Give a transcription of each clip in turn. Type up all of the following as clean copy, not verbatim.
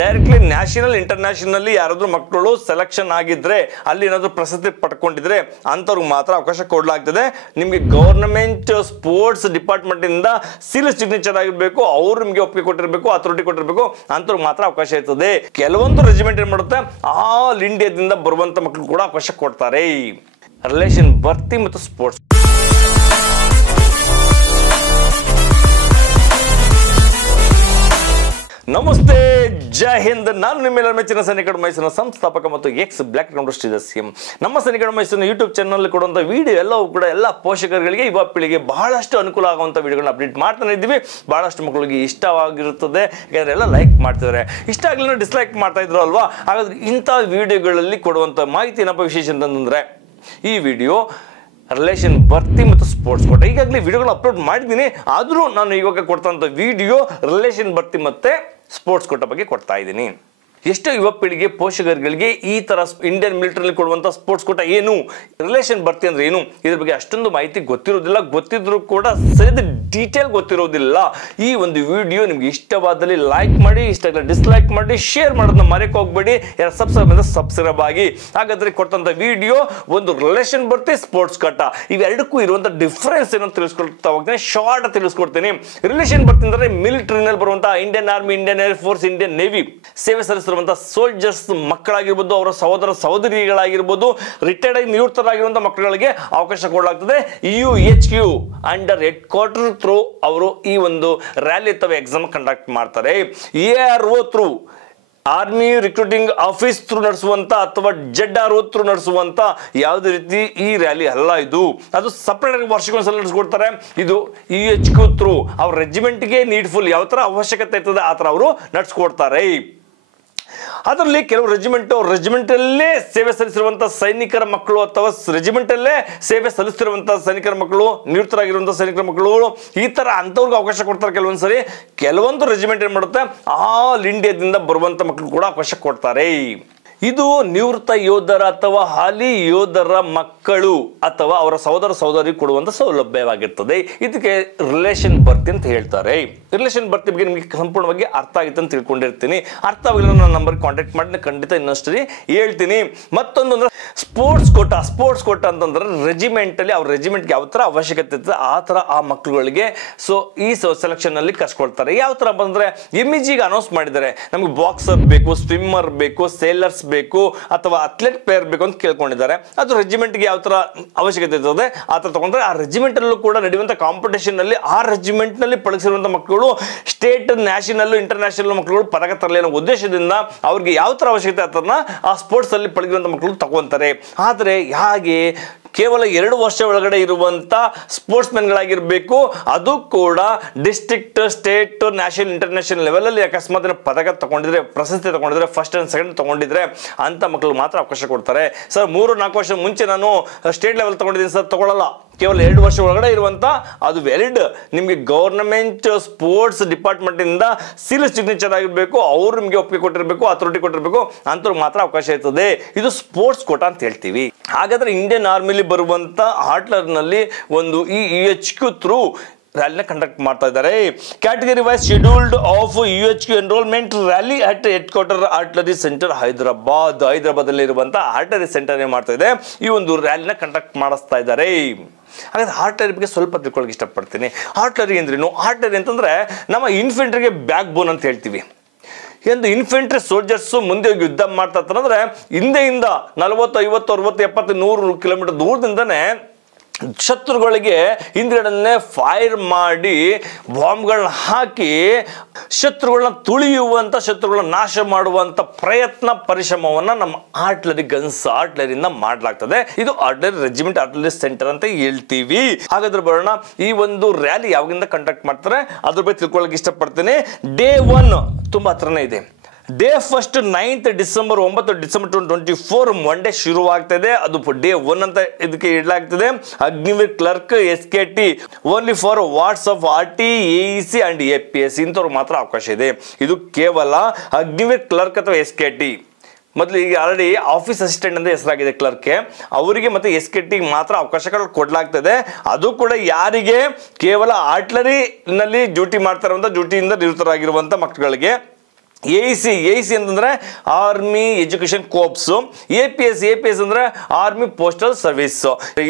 Directly national international ಯಾರಾದ್ರೂ ಮಕ್ಕಳು selection ಆಗಿದ್ರೆ ಅಲ್ಲಿ ಏನಾದ್ರು ಪ್ರಶಸ್ತಿ ಪಡ್ಕೊಂಡಿದ್ರೆ ಅಂತವ್ರಿಗೆ ಮಾತ್ರ ಅವಕಾಶ ಕೊಡಲಾಗ್ತದೆ. ನಿಮಗೆ ಗವರ್ನಮೆಂಟ್ ಸ್ಪೋರ್ಟ್ಸ್ ಡಿಪಾರ್ಟ್ಮೆಂಟ್ ಇಂದ ಸೀಲ್ ಸಿಗ್ನೇಚರ್ ಆಗಿರ್ಬೇಕು, ಅವ್ರು ನಿಮಗೆ ಒಪ್ಪಿಗೆ ಕೊಟ್ಟಿರಬೇಕು, ಅಥಾರಿಟಿ ಕೊಟ್ಟಿರಬೇಕು, ಅಂತವ್ರಿಗೆ ಮಾತ್ರ ಅವಕಾಶ ಇರ್ತದೆ. ಕೆಲವೊಂದು ರೆಜಿಮೆಂಟ್ ಏನ್ ಮಾಡುತ್ತೆ, ಆಲ್ ಇಂಡಿಯಾದಿಂದ ಬರುವಂತ ಮಕ್ಕಳು ಕೂಡ ಅವಕಾಶ ಕೊಡ್ತಾರೆ. ರಿಲೇಷನ್ ಭರ್ತಿ ಮತ್ತು ಸ್ಪೋರ್ಟ್ಸ್. ನಮಸ್ತೆ, ಜೈ ಹಿಂದ್. ನಾನು ನಿಮ್ಮೆಲ್ಲರ ಮೆಚ್ಚಿನ ಸೈನಿಕ ಮೈಸೂರಿನ ಸಂಸ್ಥಾಪಕ ಮತ್ತು ಎಕ್ಸ್ ಬ್ಲಾಕ್ ಗ್ರೌಂಡ್ ಶ್ರೀಧರ್. ನಮ್ಮ ಸೈನಿಕ ಮೈಸೂರಿನ ಯೂಟ್ಯೂಬ್ ಚಾನಲ್ ಕೊಡುವಂಥ ವಿಡಿಯೋ ಎಲ್ಲವೂ ಕೂಡ ಎಲ್ಲ ಪೋಷಕರುಗಳಿಗೆ, ಯುವ ಪೀಳಿಗೆ ಬಹಳಷ್ಟು ಅನುಕೂಲ ಆಗುವಂಥ ವಿಡಿಯೋಗಳನ್ನ ಅಪ್ಡೇಟ್ ಮಾಡ್ತಾನೆ ಇದ್ದೀವಿ. ಬಹಳಷ್ಟು ಮಕ್ಕಳಿಗೆ ಇಷ್ಟವಾಗಿರುತ್ತದೆ, ಯಾಕಂದ್ರೆ ಎಲ್ಲ ಲೈಕ್ ಮಾಡ್ತಿದ್ದಾರೆ. ಇಷ್ಟ ಆಗಲಿಲ್ಲ ಡಿಸ್ಲೈಕ್ ಮಾಡ್ತಾ ಇದ್ರು ಅಲ್ವಾ? ಹಾಗಾದ್ರೆ ಇಂಥ ವಿಡಿಯೋಗಳಲ್ಲಿ ಕೊಡುವಂಥ ಮಾಹಿತಿ ಏನಪ್ಪ ವಿಶೇಷ ಅಂತಂದ್ರೆ, ಈ ವಿಡಿಯೋ ರಿಲೇಷನ್ ಭರ್ತಿ ಮತ್ತು ಸ್ಪೋರ್ಟ್ಸ್ ಕೋಟ. ಈಗಾಗಲೇ ವಿಡಿಯೋಗಳನ್ನ ಅಪ್ಲೋಡ್ ಮಾಡಿದ್ದೀನಿ, ಆದರೂ ನಾನು ಇವಾಗ ಕೊಡ್ತಂಥ ವಿಡಿಯೋ ರಿಲೇಷನ್ ಭರ್ತಿ ಮತ್ತೆ ಸ್ಪೋರ್ಟ್ಸ್ ಕೋಟ ಬಗ್ಗೆ ಕೊಡ್ತಾ ಇದ್ದೀನಿ. ಎಷ್ಟೋ ಯುವ ಪೀಳಿಗೆ ಪೋಷಕರುಗಳಿಗೆ ಈ ತರ ಇಂಡಿಯನ್ ಮಿಲಿಟರಿ ಕೊಡುವಂತ ಸ್ಪೋರ್ಟ್ಸ್ ಕೋಟ ಏನು, ರಿಲೇಷನ್ ಭರ್ತಿ ಅಂದ್ರೆ ಏನು, ಇದ್ರ ಬಗ್ಗೆ ಅಷ್ಟೊಂದು ಮಾಹಿತಿ ಗೊತ್ತಿರೋದಿಲ್ಲ. ಗೊತ್ತಿದ್ರು ಕೂಡ ಸರಿಯಾದ ಡೀಟೇಲ್ ಗೊತ್ತಿರೋದಿಲ್ಲ. ಈ ಒಂದು ವಿಡಿಯೋ ನಿಮ್ಗೆ ಇಷ್ಟವಾದಲ್ಲಿ ಲೈಕ್ ಮಾಡಿ, ಇಷ್ಟ ಆಗಿಲ್ಲ ಡಿಸ್ಲೈಕ್ ಮಾಡಿ, ಶೇರ್ ಮಾಡೋದನ್ನ ಮರೆಯಕ್ಕೆ ಹೋಗ್ಬೇಡಿ. ಯಾರು ಸಬ್ಸ್ಕ್ರೈಬ್ ಆಗಿ. ಹಾಗಾದ್ರೆ ಕೊಟ್ಟಂತ ವಿಡಿಯೋ ಒಂದು ರಿಲೇಷನ್ ಭರ್ತಿ, ಸ್ಪೋರ್ಟ್ಸ್ ಕೋಟ, ಇವೆರಡಕ್ಕೂ ಇರುವಂತ ಡಿಫರೆನ್ಸ್ ಏನಂತ ತಿಳಿಸ್ಕೊಳ್ತಾ ಹೋಗ್ತೀನಿ. ಶಾರ್ಟ್ ತಿಳಿಸ್ಕೊಡ್ತೀನಿ. ರಿಲೇಷನ್ ಭರ್ತಿ ಅಂದ್ರೆ ಮಿಲಿಟರಿನಲ್ಲಿ ಬರುವಂತಹ Indian army, Indian air force, Indian navy ಸೇವೆ ಸಲ್ಲಿಸಿರುವಂತಹ ಸೋಲ್ಜರ್ಸ್ ಮಕ್ಕಳಾಗಿರ್ಬೋದು, ಅವರ ಸಹೋದರ ಸಹೋದರಿಗಳಾಗಿರ್ಬೋದು, ರಿಟೈರ್ಡ್ ಆಗಿ ನಿವೃತ್ತರಾಗಿರುವಂತಹ ಮಕ್ಕಳಿಗೆ ಅವಕಾಶ ಕೊಡಲಾಗ್ತದೆ. UHQ under head quarter through ಅವರು ಈ ಒಂದು ರ್ಯಾಲಿ ಅಥವಾ ಎಕ್ಸಾಮ್ ಕಂಡಕ್ಟ್ ಮಾಡ್ತಾರೆ. ARO through army recruiting office through ನಡೆಸುವಂತ ಅಥವಾ ZRO ಥ್ರೂ ನಡೆಸುವಂತ ಯಾವುದೇ ರೀತಿ ಈ ರ್ಯಾಲಿ ಅಲ್ಲ. ಇದು ಅದು ಸಪರೇಟ್ ವರ್ಷಕ್ಕೆ ಒಂದ್ಸಲ ನಡೆಸ್ಕೊಡ್ತಾರೆ. ಇದು UHQ ಥ್ರೂ ಅವ್ರ ರೆಜಿಮೆಂಟ್ಗೆ ನೀಡ್ಫುಲ್ ಯಾವ ತರ ಅವಶ್ಯಕತೆ ಇರ್ತದೆ ಆ ತರ ಅವರು ನಡೆಸ್ಕೊಡ್ತಾರೆ. ಅದರಲ್ಲಿ ಕೆಲವು ರೆಜಿಮೆಂಟ್ ಅಲ್ಲೇ ಸೇವೆ ಸಲ್ಲಿಸಿರುವಂತಹ ಸೈನಿಕರ ಮಕ್ಕಳು ಅಥವಾ ರೆಜಿಮೆಂಟ್ ಅಲ್ಲೇ ಸೇವೆ ಸಲ್ಲಿಸಿರುವಂತಹ ಸೈನಿಕರ ಮಕ್ಕಳು, ನಿವೃತ್ತರಾಗಿರುವಂತಹ ಸೈನಿಕರ ಮಕ್ಕಳು, ಈ ತರ ಅಂತವ್ರಿಗೆ ಅವಕಾಶ ಕೊಡ್ತಾರೆ. ಕೆಲವೊಂದ್ಸರಿ ಕೆಲವೊಂದು ರೆಜಿಮೆಂಟ್ ಏನ್ ಮಾಡುತ್ತೆ, ಆಲ್ ಇಂಡಿಯಾದಿಂದ ಬರುವಂತ ಮಕ್ಕಳು ಕೂಡ ಅವಕಾಶ ಕೊಡ್ತಾರೆ. ಇದು ನಿವೃತ್ತ ಯೋಧರ ಅಥವಾ ಹಾಲಿ ಯೋಧರ ಮಕ್ಕಳು ಅಥವಾ ಅವರ ಸಹೋದರ ಸಹೋದರಿ ಕೊಡುವಂತ ಸೌಲಭ್ಯವಾಗಿರ್ತದೆ. ಇದಕ್ಕೆ ರಿಲೇಷನ್ ಭರ್ತಿ ಅಂತ ಹೇಳ್ತಾರೆ. ರಿಲೇಷನ್ ಭರ್ತಿ ಬಗ್ಗೆ ನಿಮಗೆ ಸಂಪೂರ್ಣವಾಗಿ ಅರ್ಥ ಆಗಿತ್ತು ಅಂತ ತಿಳ್ಕೊಂಡಿರ್ತೀನಿ. ಅರ್ಥ ಆಗಿಲ್ಲ ನನ್ನ ನಂಬರ್ ಕಾಂಟ್ಯಾಕ್ಟ್ ಮಾಡಿ ಖಂಡಿತ ಇನ್ನಷ್ಟು ಹೇಳ್ತೀನಿ. ಮತ್ತೊಂದು ಅಂದ್ರೆ ಸ್ಪೋರ್ಟ್ಸ್ ಕೋಟ ಅಂತಂದ್ರೆ ರೆಜಿಮೆಂಟ್ ಅಲ್ಲಿ ಅವ್ರ ರೆಜಿಮೆಂಟ್ಗೆ ಯಾವ ತರ ಅವಶ್ಯಕತೆ ಇರ್ತದೆ ಆ ತರ ಆ ಮಕ್ಕಳುಗಳಿಗೆ ಈ ಸೆಲೆಕ್ಷನ್ ಅಲ್ಲಿ ಕರ್ಸ್ಕೊಳ್ತಾರೆ. ಯಾವ ತರ ಬಂದ್ರೆ MEG ಅನೌನ್ಸ್ ಮಾಡಿದ್ದಾರೆ, ನಮ್ಗೆ ಬಾಕ್ಸರ್ ಬೇಕು, ಸ್ವಿಮ್ಮರ್ ಬೇಕು, ಸೇಲರ್ಸ್ ಬೇಕು ಅಥವಾ ಅಥ್ಲೆಟ್ ಪ್ಲೇಯರ್ ಬೇಕು ಅಂತ ಕೇಳ್ಕೊಂಡಿದ್ದಾರೆ. ಅದು ರೆಜಿಮೆಂಟ್ಗೆ ಯಾವ ತರ ಅವಶ್ಯಕತೆ ಇರ್ತದೆ ಆ ತರ ತಗೊಂಡ್ರೆ, ಆ ರೆಜಿಮೆಂಟ್ ಅಲ್ಲೂ ಕೂಡ ನಡೆಯುವಂತ ಕಾಂಪಿಟೇಷನ್ ನಲ್ಲಿ ಆ ರೆಜಿಮೆಂಟ್ ನಲ್ಲಿ ಪಳಗಿಸಿರುವಂತ ಮಕ್ಕಳು ಸ್ಟೇಟ್, ನ್ಯಾಷನಲ್, ಇಂಟರ್ನ್ಯಾಷನಲ್ ಮಕ್ಕಳು ಪದಕ ತರಲಿ ಅನ್ನೋ ಉದ್ದೇಶದಿಂದ ಅವ್ರಿಗೆ ಯಾವ ತರ ಅವಶ್ಯಕತೆ ಆಗ್ತದನ್ನ ಆ ಸ್ಪೋರ್ಟ್ಸ್ ಅಲ್ಲಿ ಪಳಗಿರುವಂತ ಮಕ್ಕಳು ತಗೊಂತಾರೆ. ಆದ್ರೆ ಹಾಗೆ ಕೇವಲ 2 ವರ್ಷ ಒಳಗಡೆ ಇರುವಂತ ಸ್ಪೋರ್ಟ್ಸ್ ಮೆನ್ಗಳಾಗಿರ್ಬೇಕು, ಅದು ಕೂಡ district, state, national, international level ಅಲ್ಲಿ ಅಕಸ್ಮಾತ್ ಪದಕ ತಗೊಂಡಿದ್ರೆ, ಪ್ರಶಸ್ತಿ ತಗೊಂಡಿದ್ರೆ, ಫಸ್ಟ್ ಅಂಡ್ ಸೆಕೆಂಡ್ ತಗೊಂಡಿದ್ರೆ ಅಂತ ಮಕ್ಕಳು ಮಾತ್ರ ಅವಕಾಶ ಕೊಡ್ತಾರೆ. ಸರ್ 3-4 ವರ್ಷ ಮುಂಚೆ ನಾನು ಸ್ಟೇಟ್ ಲೆವೆಲ್ ತಗೊಂಡಿದ್ದೀನಿ ಸರ್, ತಗೊಳ್ಳಲ್ಲ. ಕೇವಲ 2 ವರ್ಷ ಒಳಗಡೆ ಇರುವಂತ ಅದು ವ್ಯಾಲಿಡ್. ನಿಮಗೆ ಗವರ್ನಮೆಂಟ್ ಸ್ಪೋರ್ಟ್ಸ್ ಡಿಪಾರ್ಟ್ಮೆಂಟ್ ಇಂದ ಸೀಲ್ ಸಿಗ್ನೇಚರ್ ಆಗಿರ್ಬೇಕು, ಅವ್ರು ನಿಮಗೆ ಒಪ್ಪಿಗೆ ಕೊಟ್ಟಿರಬೇಕು, ಅಥಾರಿಟಿ ಕೊಟ್ಟಿರಬೇಕು, ಅಂತವ್ರಿಗೆ ಮಾತ್ರ ಅವಕಾಶ ಇರ್ತದೆ. ಇದು ಸ್ಪೋರ್ಟ್ಸ್ ಕೋಟ ಅಂತ ಹೇಳ್ತೀವಿ. ಹಾಗಾದ್ರೆ ಇಂಡಿಯನ್ ಆರ್ಮಿಲಿ ಬರುವಂತ ಆರ್ಟ್ಲರ್ ನಲ್ಲಿ ಒಂದು UHQ ಥ್ರೂ ರ್ಯಾಲಿನ ಕಂಡಕ್ಟ್ ಮಾಡ್ತಾ ಇದ್ದಾರೆ. Category wise scheduled of UHQ enrolment rally at head quarter artillery centre Hyderabad ಅಲ್ಲಿ ಇರುವಂತಹ ಆರ್ಟ್ಲರಿ ಸೆಂಟರ್ ಏನ್ ಮಾಡ್ತಾ ಇದೆ, ಈ ಒಂದು ರ್ಯಾಲಿನ ಕಂಡಕ್ಟ್ ಮಾಡಿಸ್ತಾ ಇದ್ದಾರೆ. ಹಾಗಾದ್ರೆ ಆರ್ಟ್ಲರಿ ಬಗ್ಗೆ ಸ್ವಲ್ಪ ತಿಳ್ಕೊಳ್ಳೋಕೆ ಇಷ್ಟಪಡ್ತೀನಿ. ಆರ್ಟ್ಲರಿ ಅಂದ್ರೇನು? ಆರ್ಟ್ಲರಿ ಅಂತಂದ್ರೆ ನಮ್ಮ ಇನ್ಫೆಂಟ್ರಿಗೆ ಬ್ಯಾಕ್ ಬೋನ್ ಅಂತ ಹೇಳ್ತೀವಿ. ಎಂದು ಇನ್ಫೆಂಟ್ರಿ ಸೋಲ್ಜರ್ಸ್ ಮುಂದೆ ಯುದ್ಧ ಮಾಡ್ತಾ ಇರ್ತಾರೆ. ಹಿಂದೆಯಿಂದ 40, 50, 60, 70, 100 ಕಿಲೋಮೀಟರ್ ದೂರದಿಂದನೇ ಶತ್ರುಗಳಿಗೆ ಹಿಂದ್ಗಡೆ ಫೈರ್ ಮಾಡಿ ಬಾಂಬ್ಗಳನ್ನ ಹಾಕಿ ಶತ್ರುಗಳನ್ನ ತುಳಿಯುವಂತ, ಶತ್ರುಗಳನ್ನ ನಾಶ ಮಾಡುವಂತ ಪ್ರಯತ್ನ, ಪರಿಶ್ರಮವನ್ನ ನಮ್ಮ ಆರ್ಟ್ಲರಿ ಗನ್ಸ್, ಆರ್ಟ್ಲರಿಯಿಂದ ಮಾಡಲಾಗ್ತದೆ. ಇದು ಆರ್ಟ್ಲರಿ ರೆಜಿಮೆಂಟ್, ಆರ್ಟ್ಲರಿ ಸೆಂಟರ್ ಅಂತ ಹೇಳ್ತೀವಿ. ಹಾಗಾದ್ರೆ ಬರೋಣ, ಈ ಒಂದು ರ್ಯಾಲಿ ಯಾವಾಗಿಂದ ಕಂಡಕ್ಟ್ ಮಾಡ್ತಾರೆ ಅದ್ರ ಬಗ್ಗೆ ತಿಳ್ಕೊಳ್ಳೋಕೆ ಇಷ್ಟಪಡ್ತೀನಿ. Day 1 ತುಂಬಾ ಹತ್ರನೇ ಇದೆ. Day 1 9th December 9 December 2024 Monday ಶುರುವಾಗ್ತದೆ. ಅದು Day 1 ಅಂತ ಇದಕ್ಕೆ ಇಡಲಾಗ್ತದೆ. Agniveer clerk, SKT only for wards of RT, AEC and APS ಇಂಥವ್ರಿಗೆ ಮಾತ್ರ ಅವಕಾಶ ಇದೆ. ಇದು ಕೇವಲ ಅಗ್ನಿವೀರ್ ಕ್ಲರ್ಕ್ ಅಥವಾ SKT. ಮೊದಲು ಈಗ ಆಲ್ರೆಡಿ ಆಫೀಸ್ ಅಸಿಸ್ಟೆಂಟ್ ಅಂತ ಹೆಸರಾಗಿದೆ ಕ್ಲರ್ಕ್ಗೆ, ಅವರಿಗೆ ಮತ್ತೆ SKT ಮಾತ್ರ ಅವಕಾಶಗಳು ಕೊಡಲಾಗ್ತದೆ. ಅದು ಕೂಡ ಯಾರಿಗೆ? ಕೇವಲ ಆರ್ಟ್ಲರಿ ನಲ್ಲಿ ಡ್ಯೂಟಿ ಮಾಡ್ತಾ ಇರುವಂತ, ಡ್ಯೂಟಿಯಿಂದ ನಿವೃತ್ತರಾಗಿರುವಂತ ಮಕ್ಕಳಿಗೆ AEC ಅಂತಂದ್ರೆ ಆರ್ಮಿ ಎಜುಕೇಶನ್ ಕೋಪ್ಸ್, APS ಅಂದ್ರೆ ಆರ್ಮಿ ಪೋಸ್ಟಲ್ ಸರ್ವಿಸ್.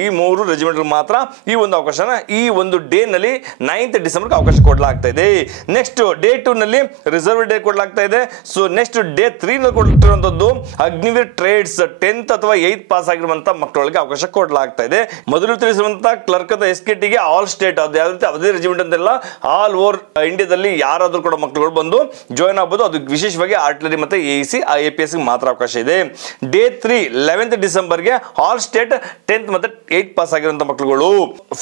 ಈ 3 ರೆಜಿಮೆಂಟ್ ಮಾತ್ರ ಈ ಒಂದು ಅವಕಾಶನ ಈ ಒಂದು ಡೇ ನಲ್ಲಿ 9th ಡಿಸೆಂಬರ್ ಅವಕಾಶ ಕೊಡಲಾಗ್ತಾ ಇದೆ. ನೆಕ್ಸ್ಟ್ ಡೇ 2 ನಲ್ಲಿ ರಿಸರ್ವ್ ಡೇ ಕೊಡಲಾಗ್ತಾ ಇದೆ. ಸೊ ನೆಕ್ಸ್ಟ್ ಡೇ 3 ನಲ್ಲಿ ಕೊಟ್ಟಿರುವಂತದ್ದು ಅಗ್ನಿವೀರ್ ಟ್ರೇಡ್ಸ್ 10th ಅಥವಾ 8th ಪಾಸ್ ಆಗಿರುವಂತ ಮಕ್ಕಳಿಗೆ ಅವಕಾಶ ಕೊಡಲಾಗ್ತಾ ಇದೆ. ಮೊದಲು ತಿಳಿಸುವಂತ ಕ್ಲರ್ಕ್ SKT ಗೆ ಆಲ್ ಸ್ಟೇಟ್ ಅದು ಯಾವುದೇ ರೆಜಿಮೆಂಟ್ ಅಂತೆಲ್ಲ ಆಲ್ ಓವರ್ ಇಂಡಿಯಾದಲ್ಲಿ ಯಾರಾದ್ರೂ ಕೂಡ ಮಕ್ಕಳುಗಳು ಬಂದು ಜಾಯ್ನ್ ಆಗ್ಬೋದು. ಅದು ವಿಶೇಷವಾಗಿ ಆರ್ಟಿಲರಿ ಮತ್ತೆ AEC APS ಮಾತ್ರ ಅವಕಾಶ ಇದೆ. Day 3 11th ಡಿಸೆಂಬರ್ಗೆ all state 10th ಮತ್ತೆ 8th ಪಾಸ್ ಆಗಿರುವಂತ ಮಕ್ಕಳುಗಳು.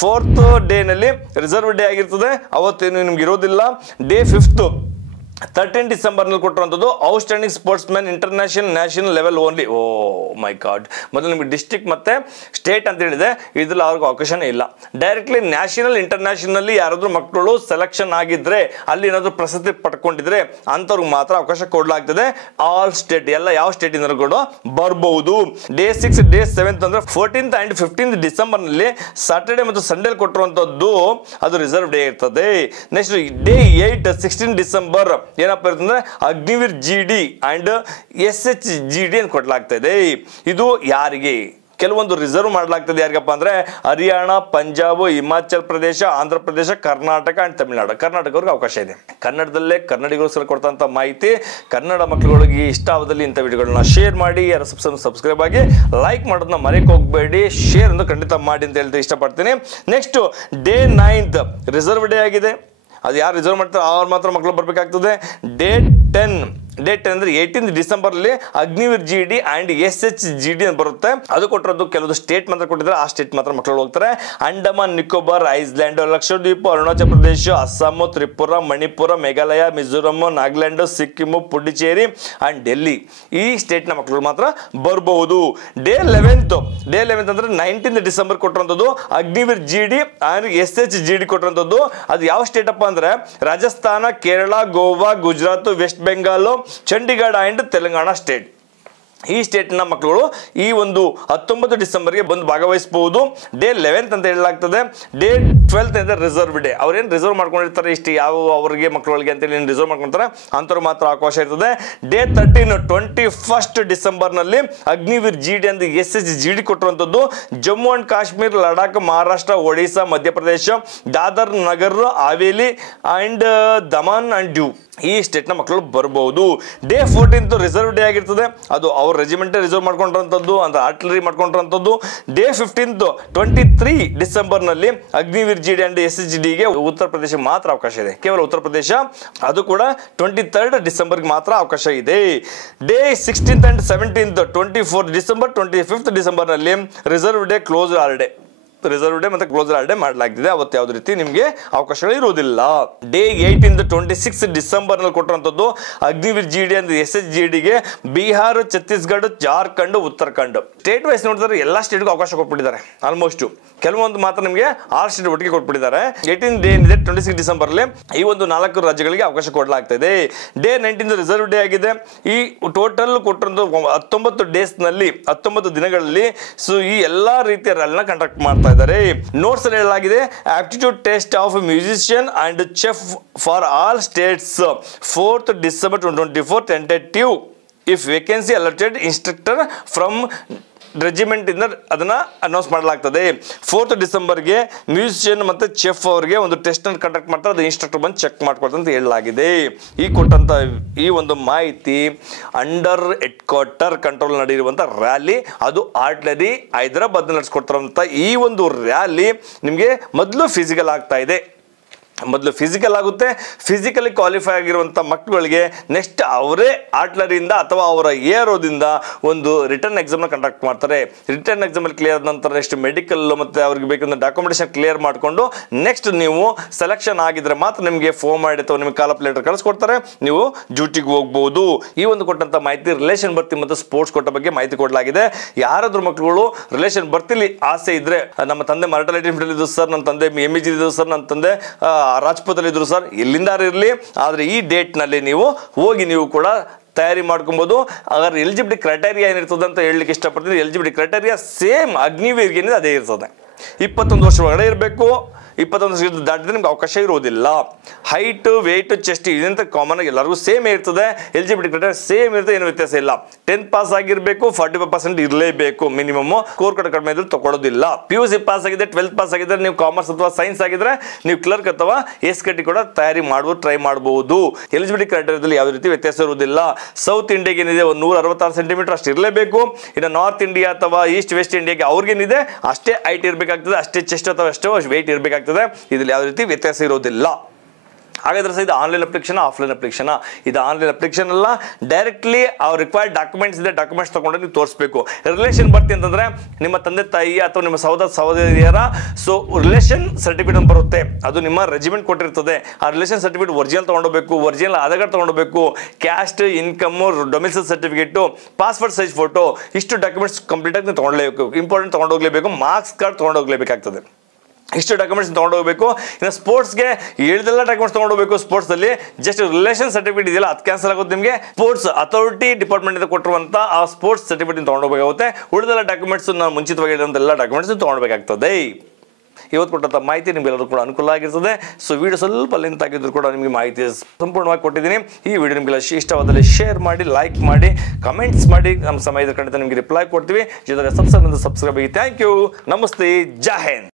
4th ಡೇ ನಲ್ಲಿ ರಿಸರ್ವ್ ಡೇ ಆಗಿರ್ತದೆ, ಅವತ್ತೇನು ನಿಮ್ಗೆ ಇರೋದಿಲ್ಲ. ಡೇ 5th 13 ಡಿಸೆಂಬರ್ ನಲ್ಲಿ ಕೊಟ್ಟಿರುವಂತದ್ದು outstanding sports man international national level only. Oh my god, ಮೊದಲು ನಿಮಗೆ ಡಿಸ್ಟ್ರಿಕ್ಟ್ ಮತ್ತೆ ಸ್ಟೇಟ್ ಅಂತ ಹೇಳಿದೆ, ಇದ್ರಲ್ಲಿ ಅವ್ರಿಗೆ ಅವಕಾಶನೇ ಇಲ್ಲ. ಡೈರೆಕ್ಟ್ಲಿ ನ್ಯಾಷನಲ್ ಇಂಟರ್ನ್ಯಾಷನಲ್ ಯಾರಾದ್ರೂ ಮಕ್ಕಳು ಸೆಲೆಕ್ಷನ್ ಆಗಿದ್ರೆ, ಅಲ್ಲಿ ಏನಾದ್ರು ಪ್ರಶಸ್ತಿ ಪಡ್ಕೊಂಡಿದ್ರೆ ಅಂತವ್ರಿಗೆ ಮಾತ್ರ ಅವಕಾಶ ಕೊಡಲಾಗ್ತದೆ. ಆಲ್ ಸ್ಟೇಟ್ ಎಲ್ಲ ಯಾವ ಸ್ಟೇಟ್ ಇಂದ ಕೂಡ ಬರಬಹುದು. ಡೇ 6 ಡೇ 7 ಅಂದ್ರೆ 14th and 15th ಡಿಸೆಂಬರ್ ನಲ್ಲಿ ಸಾಟರ್ಡೆ ಮತ್ತು ಸಂಡೇ ಕೊಟ್ಟಿರುವಂತದ್ದು ಅದು ರಿಸರ್ವ್ ಡೇ ಇರ್ತದೆ. ನೆಕ್ಸ್ಟ್ ಡೇ 8 16 ಡಿಸೆಂಬರ್ ಏನಪ್ಪ ಇರ್ತಂದ್ರೆ ಅಗ್ನಿವೀರ್ GD ಅಂಡ್ SHGD ಅಂತ ಕೊಡಲಾಗ್ತಾ ಇದೆ. ಇದು ಯಾರಿಗೆ ಕೆಲವೊಂದು ರಿಸರ್ವ್ ಮಾಡಲಾಗ್ತದೆ, ಯಾರಿಗಪ್ಪ ಅಂದ್ರೆ ಹರಿಯಾಣ, ಪಂಜಾಬ್, ಹಿಮಾಚಲ್ ಪ್ರದೇಶ, ಆಂಧ್ರ ಪ್ರದೇಶ, ಕರ್ನಾಟಕ ಅಂಡ್ ತಮಿಳುನಾಡು. ಕರ್ನಾಟಕವ್ರಿಗೆ ಅವಕಾಶ ಇದೆ. ಕನ್ನಡದಲ್ಲೇ ಕನ್ನಡಿಗರು ಕೊಡ್ತಂತ ಮಾಹಿತಿ ಕನ್ನಡ ಮಕ್ಕಳುಗಳಿಗೆ ಇಷ್ಟ ಆದಲ್ಲಿ ಇಂಥ ವಿಡಿಯೋಗಳನ್ನ ಶೇರ್ ಮಾಡಿ, ಯಾರು ಸಬ್ಸ್ಕ್ರೈಬ್ ಆಗಿ ಲೈಕ್ ಮಾಡೋದನ್ನ ಮರೆಯಕ್ಕೆ ಹೋಗಬೇಡಿ, ಶೇರ್ ಅಂತ ಖಂಡಿತ ಮಾಡಿ ಅಂತ ಹೇಳ್ತಾ ಇಷ್ಟಪಡ್ತೀನಿ. Next day 9th reserve day ಆಗಿದೆ. ಅದು ಯಾರು ರಿಸರ್ವ್ ಮಾಡ್ತಾರೆ ಅವ್ರು ಮಾತ್ರ ಮಕ್ಕಳು ಬರಬೇಕಾಗ್ತದೆ. ಡೇ 10 ಅಂದ್ರೆ 18th ಡಿಸೆಂಬರ್ ಅಲ್ಲಿ ಅಗ್ನಿವೀರ್ GD ಅಂಡ್ SHGD ಅಂತ ಬರುತ್ತೆ. ಅದು ಕೊಟ್ಟಿರೋದು ಕೆಲವು ಸ್ಟೇಟ್ ಮಾತ್ರ ಕೊಟ್ಟಿದ್ದಾರೆ, ಆ ಸ್ಟೇಟ್ ಮಾತ್ರ ಮಕ್ಕಳು ಹೋಗ್ತಾರೆ. ಅಂಡಮಾನ್ ನಿಕೋಬಾರ್, ಐಸ್ಲ್ಯಾಂಡ್, ಲಕ್ಷದ್ವೀಪ, ಅರುಣಾಚಲ ಪ್ರದೇಶ, ಅಸ್ಸಾಂ, ತ್ರಿಪುರ, ಮಣಿಪುರ, ಮೇಘಾಲಯ, ಮಿಜೋರಾಂ, ನಾಗಾಲ್ಯಾಂಡ್, ಸಿಕ್ಕಿಂ, ಪುಡುಚೇರಿ ಅಂಡ್ ಡೆಲ್ಲಿ ಈ ಸ್ಟೇಟ್ ನ ಮಕ್ಕಳು ಮಾತ್ರ ಬರಬಹುದು. ಡೇ 11th ಅಂದ್ರೆ 19th ಡಿಸೆಂಬರ್ ಕೊಟ್ಟಿರುವಂತದ್ದು ಅಗ್ನಿವೀರ್ GD ಅಂಡ್ SHGD ಕೊಟ್ಟಿರುವಂತದ್ದು. ಅದು ಯಾವ ಸ್ಟೇಟ್ ಅಪ್ಪ ಅಂದ್ರೆ Rajasthan, Kerala, Goa, Gujarat, West Bengal, Chandigarh and Telangana state. ಈ ಸ್ಟೇಟ್ನ ಮಕ್ಕಳು ಈ ಒಂದು 19 ಡಿಸೆಂಬರ್ಗೆ ಬಂದು ಭಾಗವಹಿಸಬಹುದು. ಡೇ 11th ಅಂತ ಹೇಳಲಾಗ್ತದೆ. ಡೇ 12th ಅಂದ್ರೆ ರಿಸರ್ವ್ ಡೇ. ಅವ್ರೇನು ರಿಸರ್ವ್ ಮಾಡ್ಕೊಂಡಿರ್ತಾರೆ, ಇಷ್ಟು ಯಾವ ಅವರಿಗೆ ಮಕ್ಕಳಿಗೆ ಅಂತೇಳಿ ರಿಸರ್ವ್ ಮಾಡ್ಕೊಂತಾರೆ ಅಂಥವ್ರು ಮಾತ್ರ ಅವಕಾಶ ಇರ್ತದೆ. ಡೇ 13 21st ಡಿಸೆಂಬರ್ ನಲ್ಲಿ ಅಗ್ನಿವೀರ್ GD ಅಂತ SHGD ಕೊಟ್ಟಿರುವಂತದ್ದು Jammu and Kashmir, Ladakh, Maharashtra, Odisha, Madhya Pradesh, Dadra Nagar Haveli and Daman and Diu ಈ ಸ್ಟೇಟ್ ನ ಮಕ್ಕಳು ಬರಬಹುದು. ಡೇ 14th ರಿಸರ್ವ್ ಡೇ ಆಗಿರ್ತದೆ. ಅದು ಅವ್ರ ರೆಜಿಮೆಂಟ್ ರಿಸರ್ವ್ ಮಾಡ್ಕೊಂಡಿರುವಂತದ್ದು ಅಂದ್ರೆ ಆರ್ಟಿಲರಿ ಮಾಡ್ಕೊಂಡಿರುವಂತದ್ದು. ಡೇ 15th 23 ಡಿಸೆಂಬರ್ ನಲ್ಲಿ ಅಗ್ನಿವೀರ್ GD ಅಂಡ್ SHGD ಗೆ ಉತ್ತರ ಪ್ರದೇಶ ಮಾತ್ರ ಅವಕಾಶ ಇದೆ, ಕೇವಲ ಉತ್ತರ ಪ್ರದೇಶ. ಅದು ಕೂಡ 23rd ಡಿಸೆಂಬರ್ ಮಾತ್ರ ಅವಕಾಶ ಇದೆ. Day 16th and 17th 24th December 25th December ನಲ್ಲಿ reserve day, close all day, reserve day ಮತ್ತೆ ಕ್ಲೋಸರ್ ಆಲ್ ಡೇ ಮಾಡಲಾಗ್ತಿದೆ. ಅವತ್ತು ಯಾವುದೇ ರೀತಿ ನಿಮಗೆ ಅವಕಾಶಗಳು ಇರುವುದಿಲ್ಲ. ಡೇ 18 26 ಡಿಸೆಂಬರ್ ನಲ್ಲಿ ಕೊಟ್ಟಿರುವಂತದ್ದು ಅಗ್ನಿವೀರ್ GD ಅಂದ್ರೆ SHGD ಗೆ ಬಿಹಾರ, ಛತ್ತೀಸ್ಗಢ, ಜಾರ್ಖಂಡ್, ಉತ್ತರಾಖಂಡ್ ಸ್ಟೇಟ್ ವೈಸ್ ನೋಡಿದ್ರೆ ಎಲ್ಲಾ ಸ್ಟೇಟ್ಗೂ ಅವಕಾಶ ಕೊಟ್ಬಿಟ್ಟಿದ್ದಾರೆ. ಆಲ್ಮೋಸ್ಟ್ ಕೆಲವೊಂದು ಮಾತ್ರ ನಿಮಗೆ 6 ಸ್ಟೇಟ್ ಒಟ್ಟಿಗೆ ಕೊಟ್ಬಿಟ್ಟಿದ್ದಾರೆ. 18 ಡೇ ಏನಿದೆ 26 ಡಿಸೆಂಬರ್ ಅಲ್ಲಿ ಈ ಒಂದು 4 ರಾಜ್ಯಗಳಿಗೆ ಅವಕಾಶ ಕೊಡಲಾಗ್ತಾ ಇದೆ. ಡೇ 19 ರಿಸರ್ವ್ ಡೇ ಆಗಿದೆ. ಈ ಟೋಟಲ್ ಕೊಟ್ಟಿರೋ 19 ಡೇಸ್ ನಲ್ಲಿ 19 ದಿನಗಳಲ್ಲಿ ಸೊ ಈ ಎಲ್ಲಾ ರೀತಿಯ ರ್ಯಾಲಿನ ಕಂಡಕ್ಟ್ ಮಾಡ್ತಾ ಇದ್ದಾರೆ. ನೋಟ್ಸ್ ಅಲ್ಲಿ ಹೇಳಲಾಗಿದೆ aptitude test of musician and chef for all States 4th December 2024 tentative if vacancy alerted instructor from regiment ಇಂದ ಅದನ್ನ ಅನೌನ್ಸ್ ಮಾಡಲಾಗ್ತದೆ. 4th ಡಿಸೆಂಬರ್ಗೆ ಮ್ಯೂಸಿಷಿಯನ್ ಮತ್ತೆ ಚೆಫ್ ಅವರಿಗೆ ಒಂದು ಟೆಸ್ಟ್ ಅನ್ನು ಕಂಡಕ್ಟ್ ಮಾಡ್ತಾರೆ, ಅದು ಇನ್ಸ್ಟ್ರಕ್ಟರ್ ಬಂದು ಚೆಕ್ ಮಾಡ್ಕೊಳ್ತಾರೆ ಅಂತ ಹೇಳಲಾಗಿದೆ. ಈ ಕೊಟ್ಟಂತ ಈ ಒಂದು ಮಾಹಿತಿ ಅಂಡರ್ ಹೆಡ್ ಕ್ವಾರ್ಟರ್ ಕಂಟ್ರೋಲ್ ನಡೆಯುವಂತ ರ್ಯಾಲಿ, ಅದು ಆರ್ಟಿಲರಿ ಹೈದರಾಬಾದ್ ನಡೆಸ್ಕೊಡ್ತಾರಂತ ಈ ಒಂದು ರ್ಯಾಲಿ ನಿಮಗೆ ಮೊದಲು ಫಿಸಿಕಲ್ ಆಗ್ತಾ ಇದೆ. ಮೊದಲು ಫಿಸಿಕಲ್ ಆಗುತ್ತೆ. ಫಿಸಿಕಲಿ ಕ್ವಾಲಿಫೈ ಆಗಿರುವಂಥ ಮಕ್ಕಳಿಗೆ ನೆಕ್ಸ್ಟ್ ಅವರೇ ಆರ್ಟಿಲರಿಯಿಂದ ಅಥವಾ ಅವರ ಏರೋದಿಂದ ಒಂದು ರಿಟರ್ನ್ ಎಕ್ಸಾಮ್ನ ಕಂಡಕ್ಟ್ ಮಾಡ್ತಾರೆ. ರಿಟರ್ನ್ ಎಕ್ಸಾಮಲ್ಲಿ ಕ್ಲಿಯರ್ ಆದ ನಂತರ ನೆಕ್ಸ್ಟ್ ಮೆಡಿಕಲ್ ಮತ್ತು ಅವ್ರಿಗೆ ಬೇಕಂದ್ರೆ ಡಾಕ್ಯುಮೆಂಟೇಶನ್ ಕ್ಲಿಯರ್ ಮಾಡಿಕೊಂಡು ನೆಕ್ಸ್ಟ್ ನೀವು ಸೆಲೆಕ್ಷನ್ ಆಗಿದ್ರೆ ಮಾತ್ರ ನಿಮಗೆ ಫೋನ್ ಮಾಡಿ ಅಥವಾ ನಿಮಗೆ ಕಾಲ್ ಅಪ್ ಲೆಟರ್ ಕಳಿಸ್ಕೊಡ್ತಾರೆ, ನೀವು ಡ್ಯೂಟಿಗೆ ಹೋಗ್ಬೋದು. ಈ ಒಂದು ಕೊಟ್ಟಂಥ ಮಾಹಿತಿ ರಿಲೇಷನ್ ಭರ್ತಿ ಮತ್ತು ಸ್ಪೋರ್ಟ್ಸ್ ಕೊಟ್ಟ ಬಗ್ಗೆ ಮಾಹಿತಿ ಕೊಡಲಾಗಿದೆ. ಯಾರಾದ್ರೂ ಮಕ್ಕಳು ರಿಲೇಷನ್ ಭರ್ತಿಲಿ ಆಸೆ ಇದ್ರೆ, ನಮ್ಮ ತಂದೆ ಮರಾಠ ಇದ್ರು ಸರ್, ನನ್ನ ತಂದೆ MEG ಇದ್ರು ಸರ್, ನನ್ನ ತಂದೆ ರಾಜ್ಪುತ್ ಇದ್ರು ಸರ್, ಎಲ್ಲಿಂದ ಇರಲಿ, ಆದರೆ ಈ ಡೇಟ್ ನಲ್ಲಿ ನೀವು ಹೋಗಿ ನೀವು ಕೂಡ ತಯಾರಿ ಮಾಡ್ಕೊಬಹುದು. ಅದರ ಎಲಿಜಿಬಿಲಿಟಿ ಕ್ರೈಟೇರಿಯಾ ಏನಿರ್ತದೆ ಅಂತ ಹೇಳಲಿಕ್ಕೆ ಇಷ್ಟಪಡ್ತೀನಿ. ಎಲಿಜಿಬಿಲಿಟಿ ಕ್ರೈಟೇರಿಯಾ ಸೇಮ್ ಅಗ್ನಿವೀರ್ಗೆ ಅದೇ ಇರ್ತದೆ. 21 ವರ್ಷ ಒಳಗಡೆ ಇರಬೇಕು, 21 ವರ್ಷ ದಾಟಿದ್ರೆ ನಿಮ್ಗೆ ಅವಕಾಶ ಇರುವುದಿಲ್ಲ. ಹೈಟ್, ವೇಟ್, ಚೆಸ್ಟ್ ಇದಂತ ಕಾಮನ್ ಆಗಿ ಎಲ್ಲರಿಗೂ ಸೇಮ್ ಇರ್ತದೆ. ಎಲಿಜಿಬಿಲಿಟಿ ಕ್ರೈಟೀರಿಯಾ ಸೇಮ್ ಇರ್ತದೆ, ಏನು ವ್ಯತ್ಯಾಸ ಇಲ್ಲ. 10th ಪಾಸ್ ಆಗಿರಬೇಕು, 45% ಇರಲೇಬೇಕು ಮಿನಿಮಮ್. ಸ್ಕೋರ್ ಕಡಿಮೆ ಇದ್ರೆ ತಗೊಳ್ಳೋದಿಲ್ಲ. PUC ಪಾಸ್ ಆಗಿದೆ, 12th ಪಾಸ್ ಆಗಿದ್ರೆ ನೀವು ಕಾಮರ್ಸ್ ಅಥವಾ ಸೈನ್ಸ್ ಆಗಿದ್ರೆ ನೀವು ಕ್ಲರ್ಕ್ ಅಥವಾ SKT ಕೂಡ ತಯಾರಿ ಮಾಡಬಹುದು, ಟ್ರೈ ಮಾಡಬಹುದು. ಎಲಿಜಿಬಿಲಿಟಿ ಕ್ರೈಟೀರಿಯಾದಲ್ಲಿ ಯಾವುದೇ ರೀತಿ ವ್ಯತ್ಯಾಸ ಇರುವುದಿಲ್ಲ. ಸೌತ್ ಇಂಡಿಯಾಗೆ ಏನಿದೆ 166 ಸೆಂಟಿಮೀಟರ್ ಅಷ್ಟು ಇರಲೇಬೇಕು. ಇನ್ನು ನಾರ್ತ್ ಇಂಡಿಯಾ ಅಥವಾ ಈಸ್ಟ್ ವೆಸ್ಟ್ ಇಂಡಿಯಾಗೆ ಅವ್ರಿಗೇನಿದೆ ಅಷ್ಟೇ ಹೈಟ್ ಇರಬೇಕಾಗ್ತದೆ, ಅಷ್ಟೇ ಚೆಸ್ಟ್ ಅಥವಾ ಅಷ್ಟೇ ವೆಯ್ಟ್ ಇರಬೇಕಾಗ್ತದೆ. ಇದ್ರಲ್ಲಿ ಯಾವುದೇ ರೀತಿ ವ್ಯತ್ಯಾಸ ಇರೋದಿಲ್ಲ. ಹಾಗಾದ್ರೆ ಸರ್ ಇದು ಆನ್ಲೈನ್ ಅಪ್ಲಿಕೇಶನ್, ಆಫ್ಲೈನ್ ಅಪ್ಲಿಕೇಶನ್? ಇದು ಆನ್ಲೈನ್ ಅಪ್ಲಿಕೇಶನ್ ಅಲ್ಲ, ಡೈರೆಕ್ಟ್ಲಿ ಅವ್ರು ರಿಕ್ವೈರ್ಡ್ ಡಾಕ್ಯುಮೆಂಟ್ಸ್ ಇದೆ, ಡಾಕ್ಯುಮೆಂಟ್ಸ್ ತಗೊಂಡು ನೀವು ತೋರಿಸಬೇಕು. ರಿಲೇಷನ್ ಬರ್ತಿ ಅಂತಂದ್ರೆ ನಿಮ್ಮ ತಂದೆ ತಾಯಿ ಅಥವಾ ನಿಮ್ಮ ಸಹೋದರಿಯರ ರಿಲೇಷನ್ ಸರ್ಟಿಫಿಕೇಟ್ ಬರುತ್ತೆ, ಅದು ನಿಮ್ಮ ರೆಜಿಮೆಂಟ್ ಕೊಟ್ಟಿರ್ತದೆ. ಆ ರಿಲೇಷನ್ ಸರ್ಟಿಫಿಕೇಟ್ ಒರಿಜಿನಲ್ ತಗೊಂಡೋಗ್ಬೇಕು, ಒರಿಜಿನಲ್ ಆಧಾರ್ ಕಾರ್ಡ್ ತಗೊಂಡೋಗ್ಬೇಕು, caste, income, domicile certificate, passport size photo, ಇಷ್ಟು ಡಾಕ್ಯುಮೆಂಟ್ಸ್ ಕಂಪ್ಲೀಟ್ ಆಗಿ ನೀವು ತಗೊಂಡೋಗ್ಲೇಬೇಕು. ಇಂಪಾರ್ಟೆಂಟ್ ತಗೊಂಡೋಗ್ಲೇಬೇಕು. ಮಾರ್ಕ್ಸ್ ಕಾರ್ಡ್ ತಗೊಂಡೋಗ್ಲೇಬೇಕಾಗ್ತದೆ. ಇಷ್ಟು ಡಾಕ್ಯುಮೆಂಟ್ಸ್ ತೊಗೊಂಡೋಗ್ಬೇಕು. ಇನ್ನು ಸ್ಪೋರ್ಟ್ಸ್ಗೆ ಹೇಳಿದೆಲ್ಲ ಡಾಕ್ಯುಮೆಂಟ್ಸ್ ತೊಗೊಂಡೋಗ್ಬೇಕು. ಸ್ಪೋರ್ಟ್ಸಲ್ಲಿ ಜಸ್ಟ್ ರಿಲೇಷನ್ ಸರ್ಟಿಫಿಕೇಟ್ ಇದೆಯಲ್ಲ ಅದು ಕ್ಯಾನ್ಸಲ್ ಆಗುತ್ತೆ ನಿಮಗೆ. ಸ್ಪೋರ್ಟ್ಸ್ ಅಥಾರಿಟಿ ಡಿಪಾರ್ಟ್ಮೆಂಟ್ ಕೊಟ್ಟಿರುವಂಥ ಆ ಸ್ಪೋರ್ಟ್ಸ್ ಸರ್ಟಿಫಿಕೇಟ್ ತೊಗೊಂಡೋಗ್ಬೇಕಾಗುತ್ತೆ. ಉಳಿದೆಲ್ಲ ಡಾಕ್ಯುಮೆಂಟ್ಸ್ ನಾನು ಮುಂಚಿತವಾಗಿ ಹೇಳಿದಂಥ ಎಲ್ಲ ಡಾಕ್ಯುಮೆಂಟ್ಸ್ ತೊಗೊಳ್ಬೇಕಾಗ್ತದೆ. ಇವತ್ತು ಕೊಟ್ಟಂಥ ಮಾಹಿತಿ ನಿಮಗೆಲ್ಲರೂ ಕೂಡ ಅನುಕೂಲ ಆಗಿರ್ತದೆ. ಸೊ ವಿಡಿಯೋ ಸ್ವಲ್ಪ ಲೆಂತ್ ಆಗಿದ್ರು ಕೂಡ ನಿಮಗೆ ಮಾಹಿತಿ ಸಂಪೂರ್ಣವಾಗಿ ಕೊಟ್ಟಿದ್ದೀನಿ. ಈ ವಿಡಿಯೋ ನಿಮಗೆಲ್ಲ ಇಷ್ಟವಾದಲ್ಲಿ ಶೇರ್ ಮಾಡಿ, ಲೈಕ್ ಮಾಡಿ, ಕಮೆಂಟ್ಸ್ ಮಾಡಿ. ನಮ್ಮ ಸಮಯದ ಖಂಡಿತ ನಿಮಗೆ ರಿಪ್ಲೈ ಕೊಡ್ತೀವಿ. ಜೊತೆಗೆ ಸಬ್ಸ್ಕ್ರೈಬ್ ಆಗಿ. Thank you. ನಮಸ್ತೆ. ಜೈ ಹಿಂದ್.